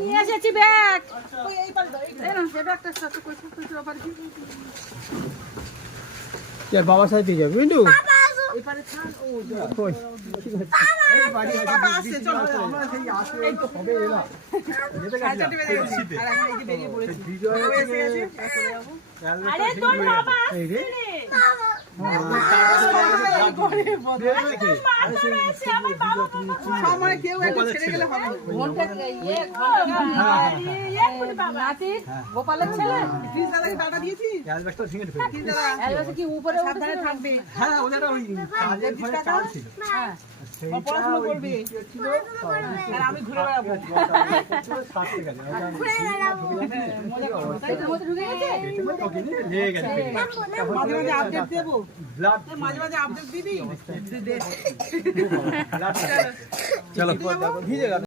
নিয়ে এসেছি ব্যাগ। বাবার সাথে যাবে বুঝলু গোপালের ছেলে কি উপরে সাবধানে থাকবে। আমি ঘুরে বেড়াবো মাঝে মাঝে আপডেট দেবো মাঝে মাঝে আপডেট দিবি। চলো ভিজে গেল।